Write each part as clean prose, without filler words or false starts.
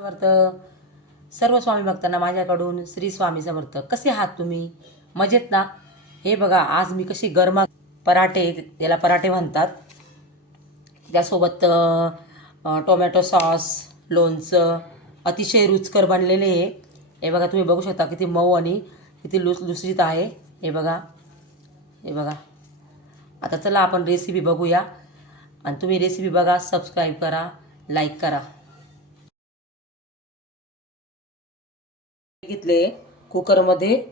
समर्थ. सर्व स्वामी भक्तांना माझ्याकडून श्री स्वामी समर्थ. कसे आहात तुम्ही? मजेत ना? हे बघा, आज मी कशी गरमा पराठे, याला पराठे म्हणतात, त्यासोबत टोमॅटो सॉस, लोणचं, अतिशय रुचकर बनलेले आहे. हे बघा, तुम्ही बघू शकता किती मऊ आणि किती लुसलुशीत आहे. हे बघा, हे बघा. आता चला आपण रेसिपी बघूया. आणि तुम्ही रेसिपी बघा, सबस्क्राईब करा, लाईक करा. घेतले कुकरमध्ये,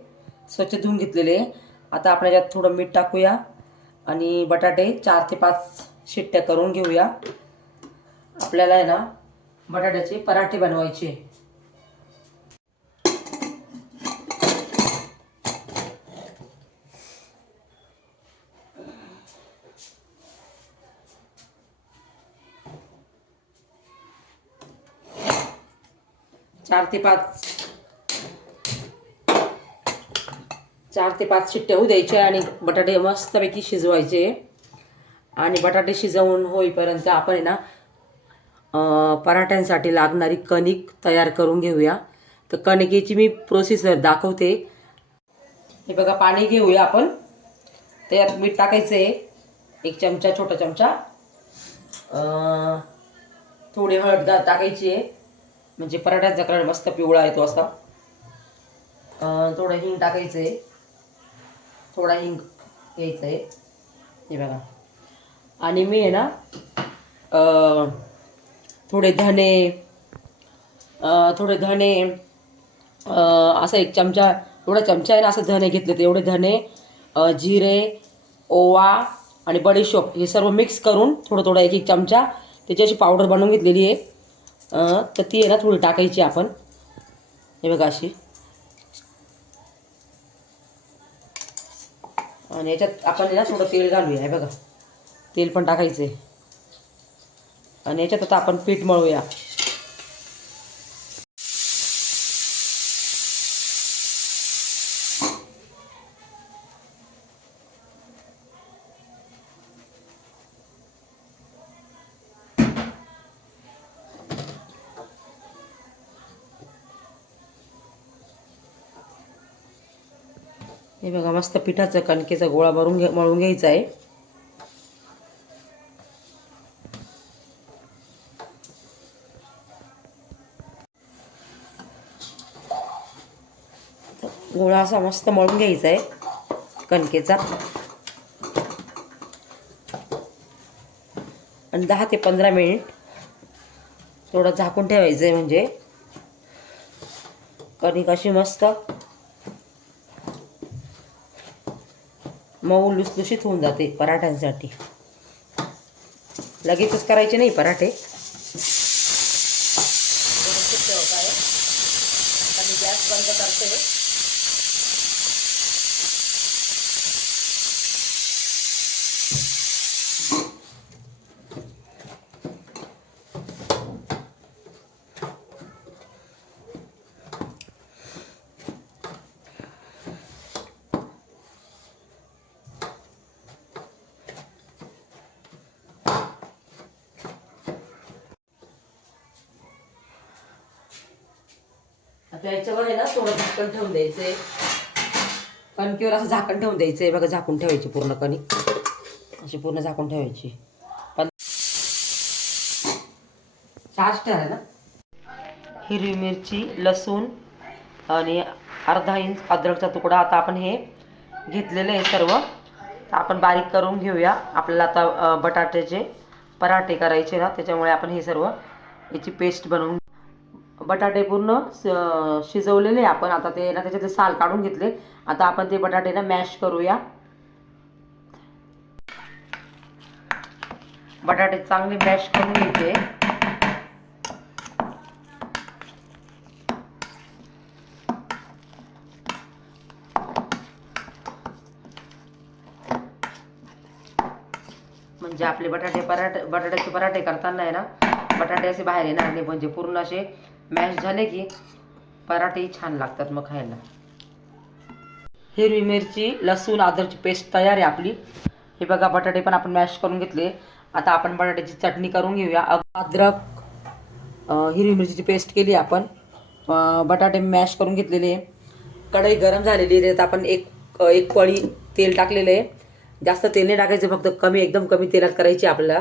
स्वच्छ धुवून घेतलेले. आता आपण याच्यात थोडं मीठ टाकूया आणि बटाटे 4 ते 5 शिट्ट्या करून घेऊया. आपल्याला आहे ना बटाट्याचे पराठे बनवायचे. चार ते पाच शिट्ट्या होऊ द्यायच्या आणि बटाटे मस्तपैकी शिजवायचे. आणि बटाटे शिजवून होईपर्यंत आपण आहे ना पराठ्यांसाठी लागणारी कणिक तयार करून घेऊया. तर कणिकेची मी प्रोसेसर दाखवते. हे बघा, पाणी घेऊया आपण. त्यात मीठ टाकायचं आहे 1 चमचा, छोटा चमचा. थोडी हळद टाकायची आहे, म्हणजे पराठ्याचा कलर मस्त पिवळा येतो असा. थोडं हिंग टाकायचं आहे, थोडा हिंग घ्यायचं आहे. हे बघा. आणि मी आहे ना थोडे धने असं 1 चमचा, एवढा चमचा आहे ना, असं धने घेतले. तर एवढे धने, जिरे, ओवा आणि बडीशोप हे सर्व मिक्स करून थोडं थोडं 1 चमचा त्याची अशी पावडर बनवून घेतलेली आहे. तर ती आहे ना थोडी टाकायची आपण. हे बघा, अशी. आणि याच्यात आपण ना थोडं तेल घालूया. हे बघा, तेल पण टाकायचं आहे. आणि याच्यात आता आपण पीठ मळूया. हे बघा, मस्त पिठाचा कणकेचा गोळा मळून घ्यायचा आहे. गोळा असा मस्त मळून घ्यायचा आहे कणकेचा. आणि 10 ते 15 मिनिट थोडं झाकून ठेवायचं आहे, म्हणजे कणिक अशी मस्त मऊ लुसलुशीत होऊन जाते पराठ्यांसाठी. लगेचच करायचे नाही पराठे. आणि गॅस बंद करते. आता याच्यावर आहे ना थोडं झाकण ठेवून द्यायचंय. कणकीवर असं झाकण ठेवून द्यायचंय. बघा, झाकून ठेवायची पूर्ण कणिक अशी पूर्ण झाकून ठेवायची. पण 4 स्टार आहे ना. हिरवी मिरची, लसूण आणि अर्धा इंच अद्रकचा तुकडा. आता आपण हे घेतलेलं आहे सर्व, आपण बारीक करून घेऊया. आपल्याला आता बटाट्याचे पराठे करायचे ना, त्याच्यामुळे आपण हे सर्व याची पेस्ट बनवून. बटाटे पूर्ण शिजवलेले आपण. आता ते ना त्याचे साल काढून घेतले. आता आपण ते बटाटे ना मॅश करूया. बटाटे चांगले मॅश करून घ्यायचे. म्हणजे आपले बटाट्याचे पराठे करताना आहे ना, बटाटे असे बाहेर येणार नाही. म्हणजे पूर्ण असे मॅश झाले की पराठेही छान लागतात मग खायला. हिरवी मिरची, लसूण, अद्रकची पेस्ट तयार आहे आपली. हे बघा, बटाटे पण आपण मॅश करून घेतले. आता आपण बटाट्याची चटणी करून घेऊया. अद्रक, हिरवी मिरचीची पेस्ट केली आपण. बटाटे मॅश करून घेतलेले. कढई गरम झालेली आहे. त्यात आपण एक पळी तेल टाकलेलं आहे. जास्त तेल नाही टाकायचं, फक्त एकदम कमी तेलात करायची आपल्याला,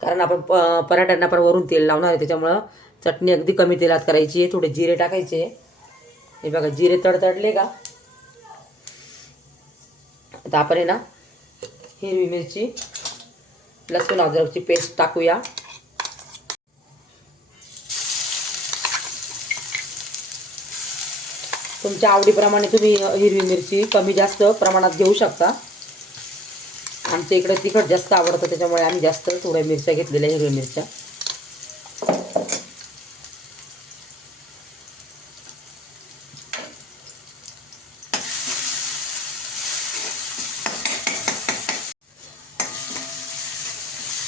कारण आपण पराठ्यांना पण वरून तेल लावणार आहे. त्याच्यामुळं चटणी अगदी कमी तेलात करायची आहे. थोडे जिरे टाकायचे. हे बघा जिरे तडतडले का आता आपण आहे ना हिरवी मिरची, लसूण अद्रकची पेस्ट टाकूया. तुमच्या आवडीप्रमाणे तुम्ही हिरवी मिरची कमी जास्त प्रमाणात घेऊ शकता. आमच्या इकडे तिखट जास्त आवडतं, त्याच्यामुळे आम्ही जास्त थोड्या मिरच्या घेतलेल्या, हिरव्या मिरच्या.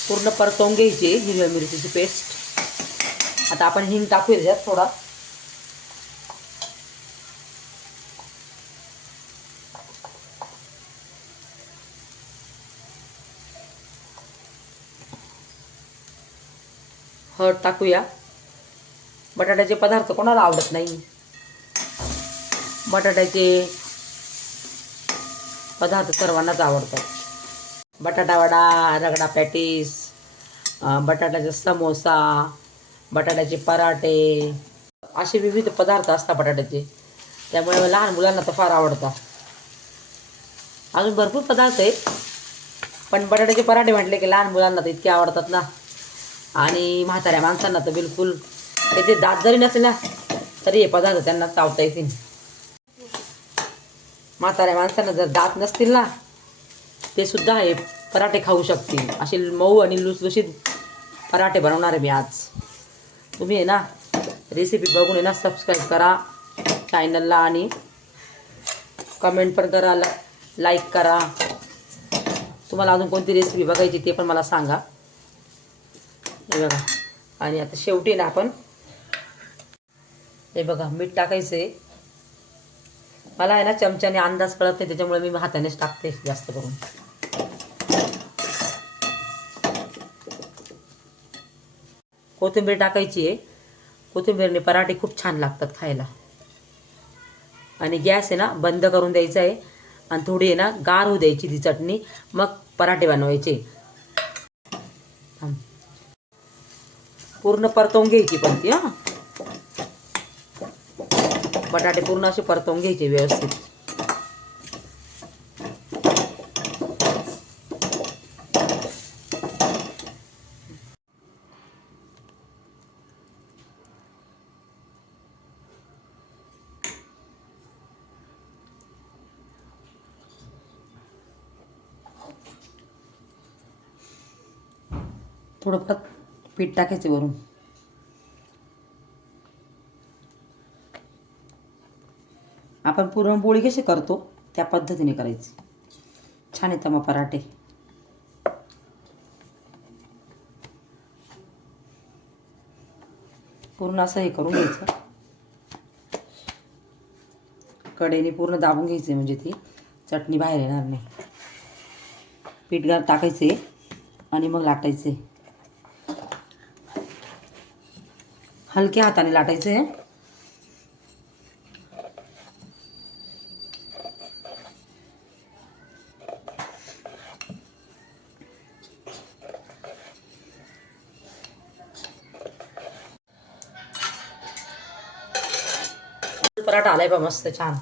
पूर्ण परतवून घ्यायची हिरव्या मिरचीची पेस्ट. आता आपण हिंग टाकूया त्याच्यात थोडा. हळद टाकूया. बटाट्याचे पदार्थ कोणाला आवडत नाही. बटाट्याचे पदार्थ सर्वांनाच आवडतात. बटाटा वडा, रगडा पॅटीस, बटाट्याचा समोसा, बटाट्याचे पराठे, असे विविध पदार्थ असतात बटाट्याचे. त्यामुळे लहान मुलांना तर फार आवडतात. अजून भरपूर पदार्थ आहेत, पण बटाट्याचे पराठे म्हटले की लहान मुलांना तर इतके आवडतात ना, आणि म्हाताऱ्या माणसांना तर बिलकुल, त्याचे दात जरी नसले ना तरी हे पदार्थ त्यांना चावता येतील. म्हाताऱ्या माणसांना जर दात नसतील ना, ते सुद्धा हे पराठे खाऊ शकतील. असे मऊ आणि लुसलुशीत पराठे बनवणार आहे मी आज. तुम्ही आहे ना रेसिपी बघून आहे ना सबस्क्राईब करा चॅनलला, आणि कमेंट पण करा, लाईक करा. तुम्हाला अजून कोणती रेसिपी बघायची ते पण मला सांगा. हे बघा, आणि आता शेवटी ना आपण हे बघा मीठ टाकायचं आहे. मला आहे ना चमच्याने अंदाज कळत नाही, त्याच्यामुळे मी हातानेच टाकते जास्त करून. कोथिंबीर टाकायची आहे. कोथिंबीरने पराठे खूप छान लागतात खायला. आणि गॅस आहे ना बंद करून द्यायचा आहे, आणि थोडी आहे ना गार होऊ द्यायची ती चटणी, मग पराठे बनवायचे. पूर्ण परतवून घ्यायची पण ती. बटाटे पूर्ण असे परतवून घ्यायचे व्यवस्थित. थोडं पीठ टाकायचं वरून. आपण पुरणपोळी कशी करतो त्या पद्धतीने करायची. छान येतं मग पराठे. पूर्ण असं हे करून घ्यायचं, कढईने पूर्ण दाबून घ्यायचे, म्हणजे ती चटणी बाहेर येणार नाही. पीठ टाकायचे आणि मग लाटायचे. हलक्या हाताने लाटायचे. पराठा आलाय बा मस्त छान.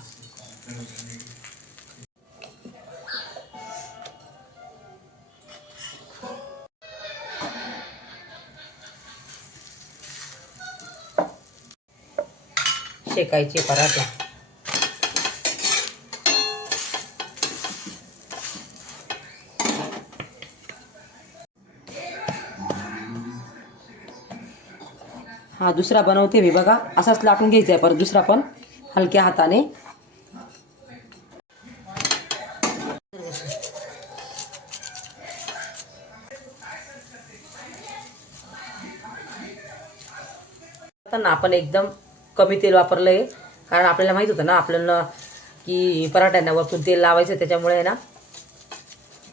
शेकायचे पराठे. हा दुसरा बनवते मी बघा. असाच लाटून घ्यायचा आहे परत दुसरा पण हलक्या हाताने. ना आपण एकदम कमी तेल वापरलंय, कारण आपल्याला माहित होतं ना आपल्याला की पराठ्यांना वरतून तेल लावायचं, त्याच्यामुळे आहे ना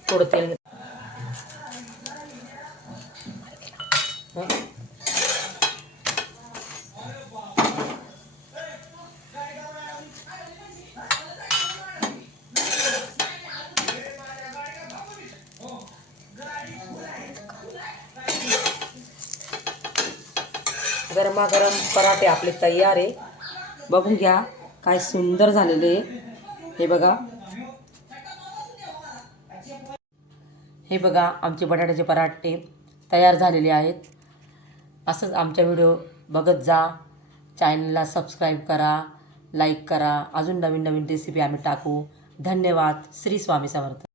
थोडं तेल. गरमागरम पराठे आपले तयार आहे. बघून घ्या काय सुंदर झालेले आहे. हे बघा, हे बघा आमचे बटाट्याचे पराठे तयार झालेले आहेत. असंच आमच्या व्हिडिओ बघत जा. चॅनलला सबस्क्राईब करा, लाईक करा. अजून नवीन नवीन रेसिपी आम्ही टाकू. धन्यवाद. श्री स्वामी समर्थ.